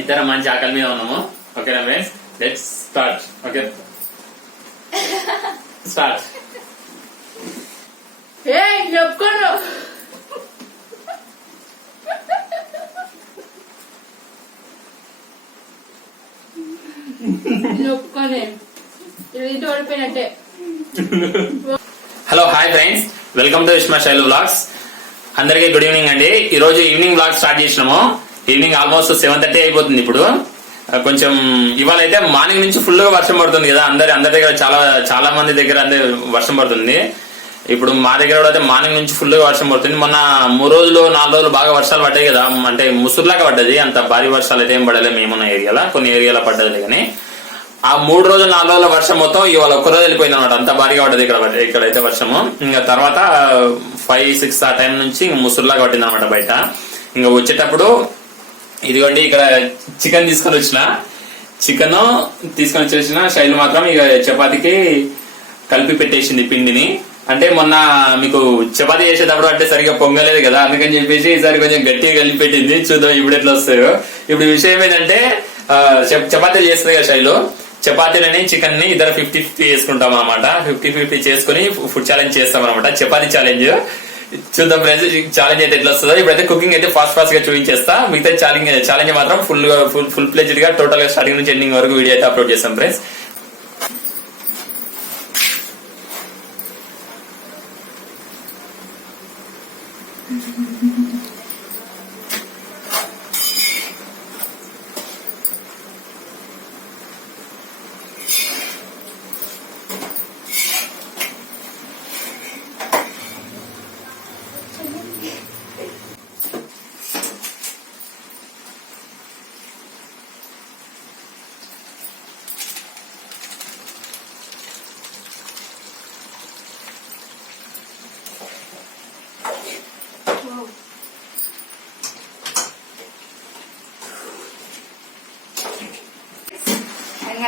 ఇద్దరం మంచి ఆకలి మీద ఉన్నాము. ఓకేనా friends, let's start. Okay start. చెప్పుకోను నొప్పుకోనే ఇది ఓడిపోయినట్టే. Hello hi friends, welcome to ismart shailu vlogs. అందరికీ గుడ్ ఈవినింగ్ అండి. ఈ రోజు ఈవినింగ్ వ్లాగ్ స్టార్ట్ చేసినాము. ఈవినింగ్ ఆల్మోస్ట్ 7:30 అయిపోతుంది. ఇప్పుడు కొంచెం ఇవాళ అయితే మార్నింగ్ నుంచి ఫుల్ గా వర్షం పడుతుంది కదా. అందరి దగ్గర చాలా మంది దగ్గర వర్షం పడుతుంది. ఇప్పుడు మా దగ్గర కూడా అయితే మార్నింగ్ నుంచి ఫుల్ గా వర్షం పడుతుంది. మొన్న 3 రోజులు 4 రోజులు బాగా వర్షాలు పడ్డాయి కదా, అంటే ముసురులాగా పడ్డది. అంత భారీ వర్షాలు అయితే ఏం పడలేదు మేమున్న ఏరియాలో, కొన్ని ఏరియాలో పడ్డది. కానీ ఆ 3 రోజులు 4 రోజుల వర్షం మొత్తం ఇవాళ ఒక్కరోజు వెళ్ళిపోయింది అనమాట. అంత భారీగా పడ్డది ఇక్కడైతే వర్షము. ఇంకా తర్వాత 5-6 ఆ టైం నుంచి ముసురులాగా పట్టింది అనమాట బయట. ఇంకా వచ్చేటప్పుడు ఇదిగోండి ఇక్కడ చికెన్ తీసుకొని వచ్చిన శైలు మాత్రం ఇక చపాతీకి కలిపి పెట్టేసింది పిండిని. అంటే మొన్న మీకు చపాతీ చేసేటప్పుడు అంటే సరిగా పొంగలేదు కదా, అందుకని చెప్పేసి ఈసారి కొంచెం గట్టిగా కలిపి పెట్టింది. చూద్దాం ఇప్పుడు ఎట్లా వస్తాయో. ఇప్పుడు విషయం ఏంటంటే చపాతీలు చేస్తుంది కదా శైలు, చపాతీలని చికెన్ ని ఇద్దరు 50-50 చేసుకుంటాం అనమాట. 50-50 చేసుకుని ఫుడ్ ఛాలెంజ్ చేస్తాం అనమాట. చపాతీ ఛాలెంజ్ చూద్దాం ఫ్రెండ్స్. ఛాలెంజ్ అయితే ఎట్లా వస్తుందో. ఇప్పుడైతే కుకింగ్ అయితే ఫాస్ట్ గా చూపించేస్తా. మిగతా ఛాలెంజ్ మాత్రం ఫుల్ ప్లేజ్డ్ గా టోటల్ గా స్టార్టింగ్ నుంచి ఎండింగ్ వరకు వీడియో అయితే అప్లోడ్ చేస్తాం ఫ్రెండ్స్.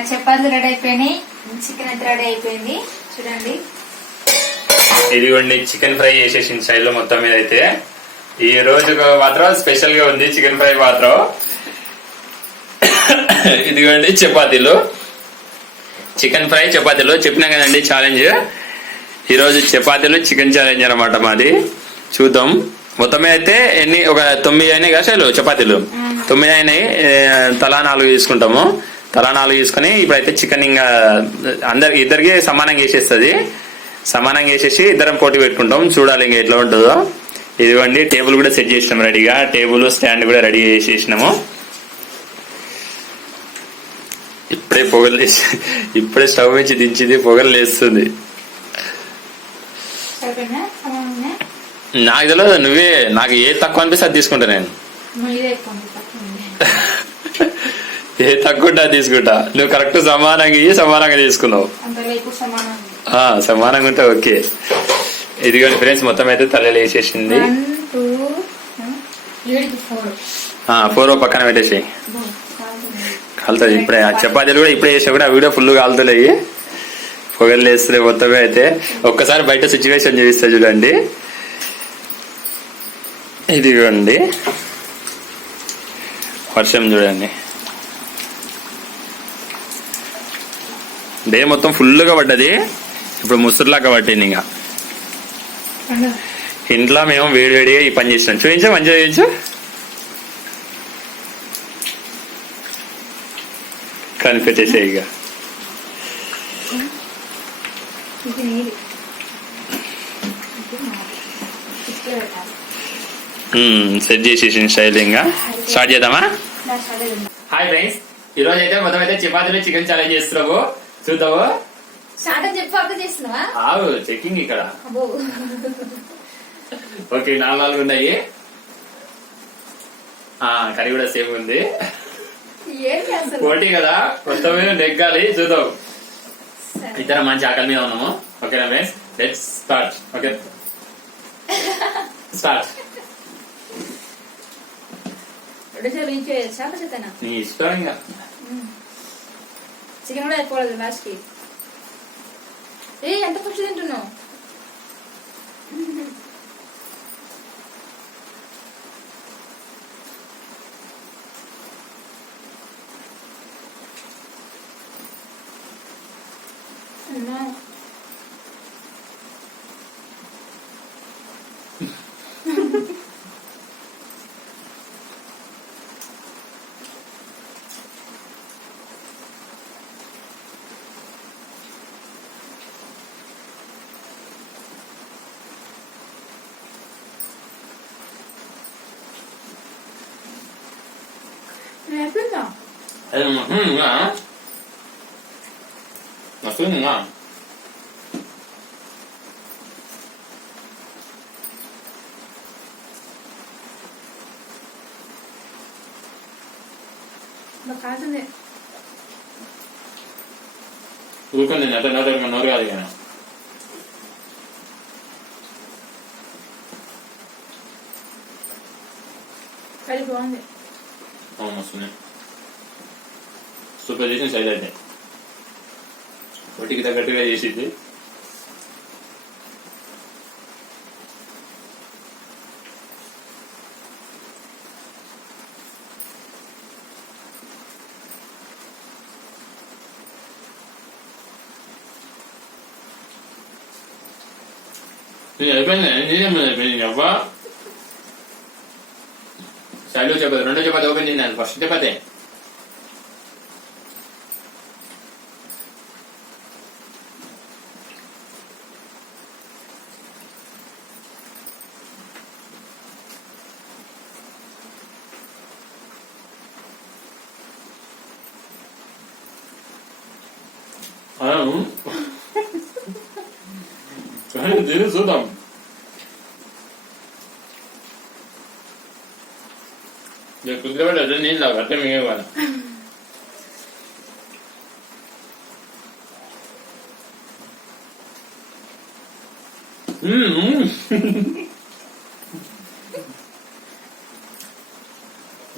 చపాతీలు రెడీ అయిపోయినాయి, చికెన్ అయితే రెడీ అయిపోయింది. చూడండి ఇదిగోండి చికెన్ ఫ్రై చేసేసింది శైలు మొత్తం మీద. అయితే ఈ రోజు మాత్రం స్పెషల్ గా ఉంది చికెన్ ఫ్రై మాత్రం. ఇదిగోండి చపాతీలు, చికెన్ ఫ్రై చపాతీలు. చెప్పినా కదండి ఛాలెంజ్. ఈ రోజు చపాతీలు చికెన్ ఛాలెంజ్ అనమాట మాది. చూద్దాం. మొత్తమే అయితే ఒక 9 అయినాయి కదా శైలు చపాతీలు. 9 అయినాయి. తలా 4 తీసుకుంటాము. తలా 4 తీసుకుని ఇప్పుడైతే చికెన్ ఇంకా ఇద్దరికి సమానంగా వేసేస్తుంది. సమానంగా వేసేసి ఇద్దరం పోటీ పెట్టుకుంటాం. చూడాలి ఇంకా ఎట్లా ఉంటుందో. ఇదిగోండి టేబుల్ కూడా సెట్ చేసినాం రెడీగా. టేబుల్ స్టాండ్ కూడా రెడీ చేసేసినాము. ఇప్పుడే స్టవ్ నుంచి దించింది, పొగలు లేస్తుంది. నాకు తెలియదు, నువ్వే నాకు ఏది తక్కువ అనిపిస్తే అది తీసుకుంటా. నేను ఏ తక్కువ తీసుకుంటా. నువ్వు కరెక్ట్ సమానంగా తీసుకున్నావు. సమానంగా ఉంటే ఓకే. ఇదిగోండి ఫ్రెండ్స్ మొత్తం అయితే తల్లి వేసేసింది. 4 పక్కన పెట్టేసి కాలుతుంది. ఇప్పుడే చపాతీలు కూడా ఇప్పుడే చేసా కూడా వీడియో ఫుల్ కాలుతున్నాయి, పొగలు వేస్తున్నాయి మొత్తమే. అయితే ఒక్కసారి బయట సిచ్యువేషన్ చూపిస్తా చూడండి. ఇదిగోండి వర్షం చూడండి. డే మొత్తం ఫుల్ గా పడ్డది. ఇప్పుడు ముసురులాగా పట్టింది. ఇంకా ఇంట్లో మేము వేడివేడిగా ఈ పని చేసినాం. చూపించు, మంచిగా చూపించు. కనిపెట్టేసే ఇక సెట్ చేసేసిన స్టైల్. ఇంకా స్టార్ట్ చేద్దామా? హాయ్ ఫ్రెండ్స్, ఈ రోజు అయితే మొత్తం అయితే చపాతీలు చికెన్ ఛాలెంజ్ చేస్తున్నావు. చూద్దాము. చెకింగ్ ఇక్కడ. ఓకే 4 ఉన్నాయి. కర్రీ కూడా సేమ్ ఉంది. పోటీ కదా, మొత్తం నెగ్గాలి. చూద్దాం. ఇద్దరం మంచి ఆకలి మీద ఉన్నాము. ఓకేనా friends, let's start. Okay start. నీ ఇష్టం. ఇంకా చికెన్ కూడా అయిపోలేదు లాస్ట్ కి. ఎంత ఫస్ట్ తింటున్నావు? అమ్మా. అయిపోయిందా? మస్తుందా? బాగా కాసింది. ఊరుకుంది నెట్ట నోరు కాదు కానీ కర్రీ బాగుంది. వస్తుంది. సూపర్ చేసిన శైలి అయితే ఒట్టికి తగ్గట్టుగా చేసింది. అయిపోయింది. అయిపోయింది అవ్వా. శైలు చపాతి రెండో చపాతి ఓపెన్ చేయండి. ఫస్ట్ చపాతి తిని చూద్దాం. కుదిరబడి నీళ్ళు తాగు అట్టే మిగవాలి.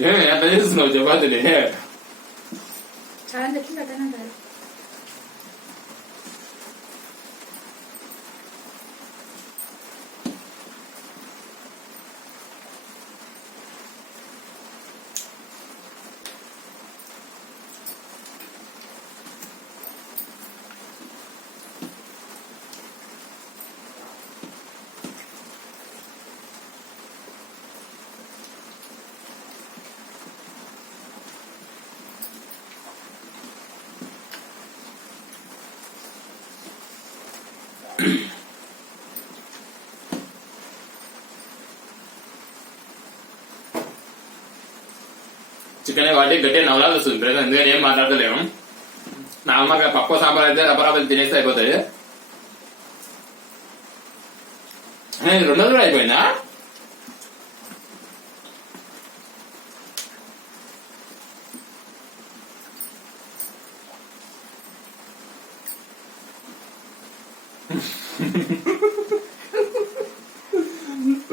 ఏమి ఎంత చేస్తున్నావు చపాతీని? చాలా తెచ్చి పెట్టానంటారు. చికెన్ కాబట్టి గట్టిగా నవలాలు వస్తుంది. ప్రజలు ఎందుకంటే ఏం మాట్లాడలేము. నార్మల్గా పప్పు సాంబార్ అయితే రబ్బరాబలు తినేస్తే అయిపోతాయి. రెండోది కూడా అయిపోయిందా?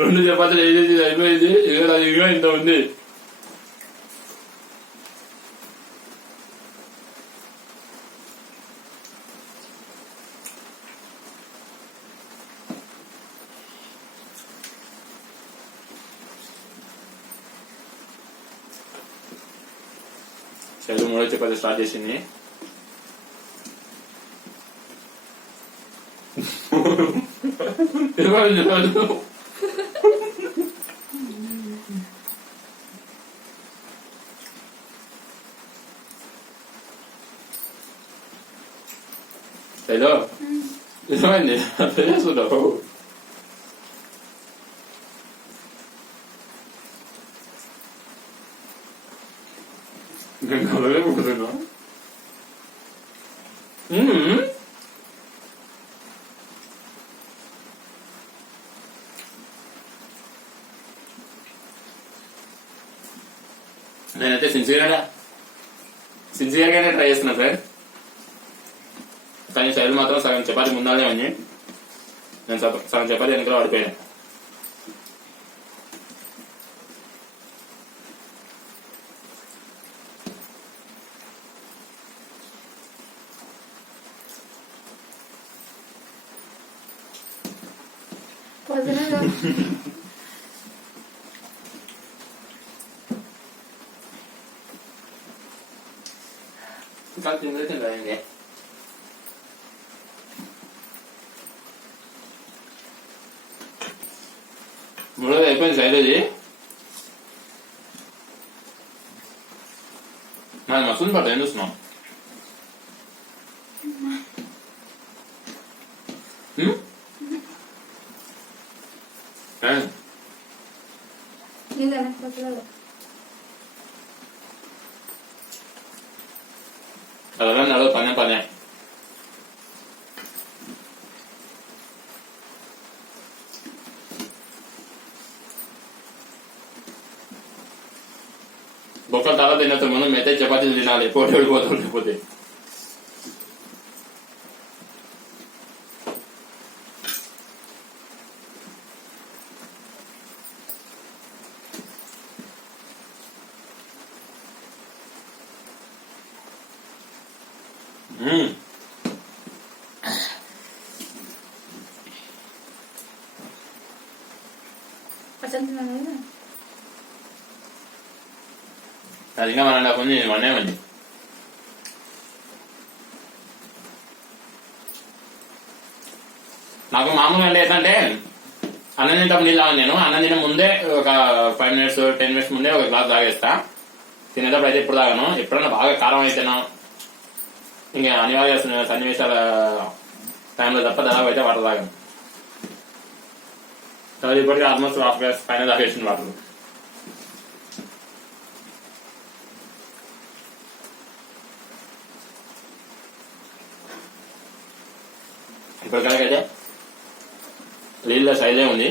రెండు చపాతీలు వేసేది అయిపోయింది. ఇక ఇంత ఉంది. శైలు మూడో చపాతీ స్టార్ట్ చేసింది. శైలు ఏమైంది? చేస్తున్నావు కుదురున్నా? నేనైతే సిన్సియర్గానే ట్రై చేస్తున్నా సార్. కానీ శైలు మాత్రం సగం చపాతి ముందాలే అని నేను సగం చపాతి వెనకలో పడిపోయాను. ఇంకా తినలేదు. మూడోది అయిపోయింది శైలజీ. నాది మస్తుంది పట్టు ఏం చూస్తున్నాం. అదే నడవ పనే బొక్కలు తర్వాత తినతో మనం మెత్త చపాతీలు తినాలి. పోటీ ఓడిపోతాం లేకపోతే. అది ఇంకా మన కొంచెం వన్నే మంది. నాకు మామూలుగా అంటే ఎట్లా అంటే అన్నం తింటప్పుడు నీళ్ళు తాగను. నేను అన్నం తినే ముందే ఒక 5 minutes 10 minutes ముందే ఒక గ్లాస్ తాగేస్తా. తినేటప్పుడు అయితే ఎప్పుడు తాగను. ఎప్పుడన్నా బాగా కారం అయితేనా ఇంకా అనివార్య సన్నివేశాల టైంలో తప్ప దాదాపు అయితే వాటర్ తాగను. తర్వాత ఇప్పటికీ ఆల్మోస్ట్ హాఫ్ గ్లాస్ పైన తాగేసిన వాటర్. ఇప్పటికైతే నీళ్ళ శైలే ఉంది.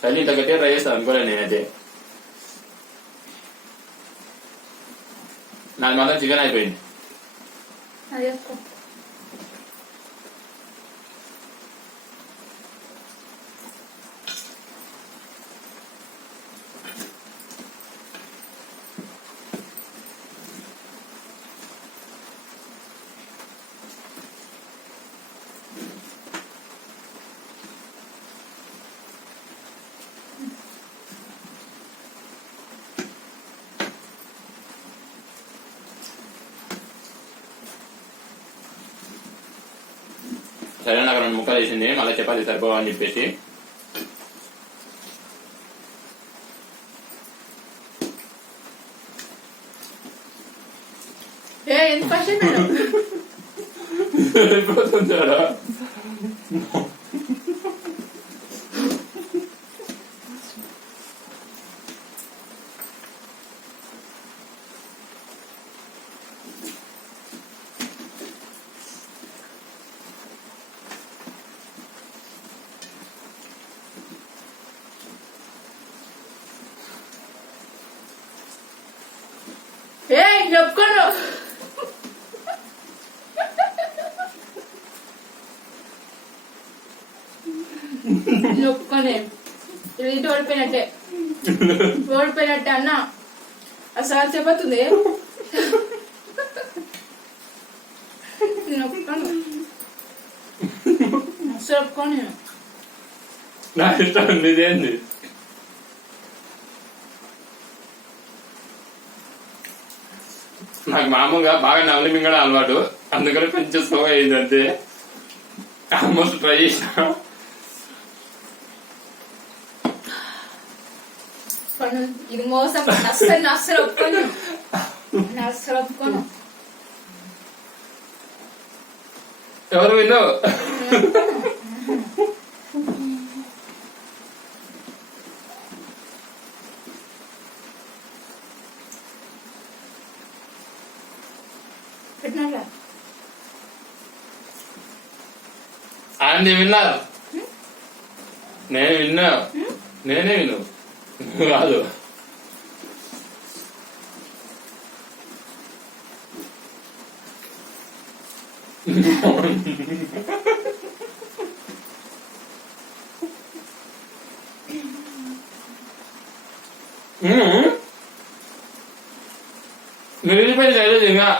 శైలి ఇంత గట్టిగా ట్రై చేస్తాను అనుకోలేదు నేనైతే. నాకు మాత్రం చికెన్ అయిపోయింది. సరే నాకు 2 ముక్కలు వేసింది. మళ్ళీ చపాతీ సరిపోవని చెప్పేసి చెప్పుకోను. నొప్పుకొని ఇది ఓడిపోయినట్టే అన్న. అసలు చెప్పతుంది నొప్పుకొని అసలు ఒప్పుకొని. నా ఇష్టం ఇదేంది. నాకు మామూలుగా బాగా నవలి మింగడం అలవాటు. అందుకని కొంచెం స్లో అయింది అంతే. ఆల్మోస్ట్ ట్రై చేసిన. ఇది మోసం. అస్సలు ఒప్పుకోను. ఎవరు విను. ఆయన విన్నారు. నేను విన్నా. నేనే విను కాదు. మీరు వెళ్ళిపోయింది తెలియదు ఇంకా.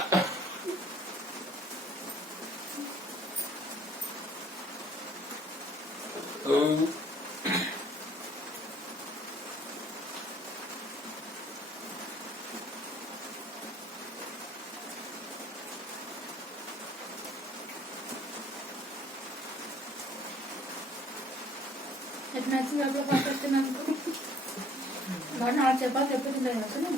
ఎట్లా నచ్చింది అప్పుడు పక్కన మరి 4 చపాతీ ఎప్పుడు తింటాను అసలు